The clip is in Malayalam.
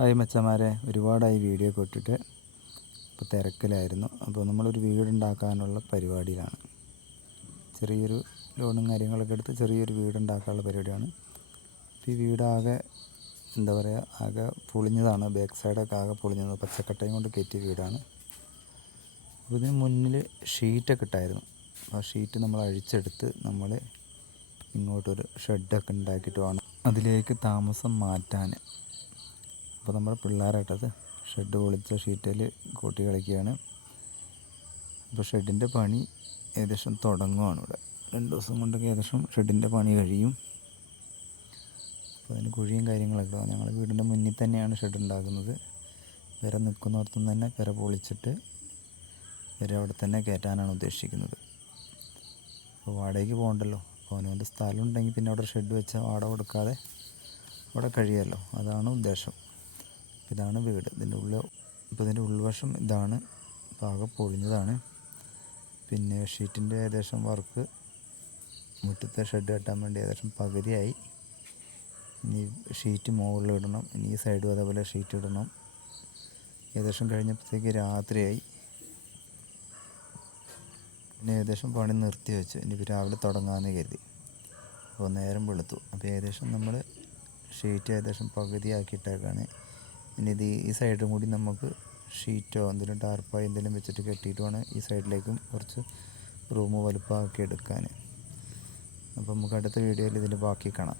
ഹായ് മച്ചന്മാരെ, ഒരുപാടായി വീഡിയോ ഒക്കെ ഇട്ടിട്ട് ഇപ്പോൾ തിരക്കിലായിരുന്നു. അപ്പോൾ നമ്മളൊരു വീടുണ്ടാക്കാനുള്ള പരിപാടിയിലാണ്. ചെറിയൊരു ലോണും കാര്യങ്ങളൊക്കെ എടുത്ത് ചെറിയൊരു വീടുണ്ടാക്കാനുള്ള പരിപാടിയാണ്. ഈ വീടാകെ എന്താ പറയുക, ആകെ പൊളിഞ്ഞതാണ്. ബാക്ക് സൈഡൊക്കെ ആകെ പൊളിഞ്ഞത്, പച്ചക്കട്ടയും കൊണ്ട് കയറ്റിയ വീടാണ്. അപ്പോൾ ഇതിന് മുന്നിൽ ഷീറ്റൊക്കെ ഇട്ടായിരുന്നു. ആ ഷീറ്റ് നമ്മൾ അഴിച്ചെടുത്ത് നമ്മൾ ഇങ്ങോട്ടൊരു ഷെഡൊക്കെ ഉണ്ടാക്കിയിട്ട് വേണം അതിലേക്ക് താമസം മാറ്റാൻ. അപ്പോൾ നമ്മുടെ പിള്ളേരായിട്ടത് ഷെഡ് പൊളിച്ച ഷീറ്റിൽ കൂട്ടി കളിക്കുകയാണ്. അപ്പോൾ ഷെഡിൻ്റെ പണി ഏകദേശം തുടങ്ങുകയാണ്. ഇവിടെ 2 ദിവസം കൊണ്ടൊക്കെ ഏകദേശം ഷെഡിൻ്റെ പണി കഴിയും. അപ്പോൾ അതിന് കുഴിയും കാര്യങ്ങളൊക്കെ ഉണ്ടാകും. ഞങ്ങൾ വീടിൻ്റെ മുന്നിൽ തന്നെയാണ് ഷെഡ് ഉണ്ടാക്കുന്നത്. പെര നിൽക്കുന്നിടത്തുനിന്ന് തന്നെ പെര പൊളിച്ചിട്ട് പെര അവിടെ തന്നെ കയറ്റാനാണ് ഉദ്ദേശിക്കുന്നത്. അപ്പോൾ വാടകയ്ക്ക് പോകണ്ടല്ലോ. അപ്പോൾ അവനവൻ്റെ സ്ഥലം ഉണ്ടെങ്കിൽ പിന്നെ അവിടെ ഷെഡ് വെച്ചാൽ വാടക കൊടുക്കാതെ അവിടെ കഴിയുമല്ലോ. അതാണ് ഉദ്ദേശം. ഇതാണ് വീട്. ഇതിൻ്റെ ഉൾവശം ഇതാണ്. ആകെ പൊളിഞ്ഞതാണ്. പിന്നെ ഷീറ്റിൻ്റെ ഏകദേശം വർക്ക് മുറ്റത്തെ ഷെഡ് കെട്ടാൻ വേണ്ടി ഏകദേശം പകുതിയായി. ഇനി ഷീറ്റ് മുകളിൽ ഇടണം. ഇനി ഈ സൈഡും അതേപോലെ ഷീറ്റ് ഇടണം. ഏകദേശം കഴിഞ്ഞപ്പോഴത്തേക്ക് രാത്രിയായി. പിന്നെ ഏകദേശം പണി നിർത്തി വെച്ചു. ഇനിയിപ്പോൾ രാവിലെ തുടങ്ങാമെന്ന് കരുതി. അപ്പോൾ നേരം വെളുത്തു. അപ്പോൾ ഏകദേശം നമ്മൾ ഷീറ്റ് ഏകദേശം പകുതിയാക്കിയിട്ടേക്കാണ്. ഇനി ഈ സൈഡും കൂടി നമുക്ക് ഷീറ്റോ എന്തെങ്കിലും ടാർപ്പായോ എന്തെങ്കിലും വെച്ചിട്ട് കെട്ടിയിട്ട് വേണം ഈ സൈഡിലേക്കും കുറച്ച് റൂം വലുപ്പമാക്കി എടുക്കാൻ. അപ്പോൾ നമുക്ക് അടുത്ത വീഡിയോയിൽ ഇതിൻ്റെ ബാക്കി കാണാം.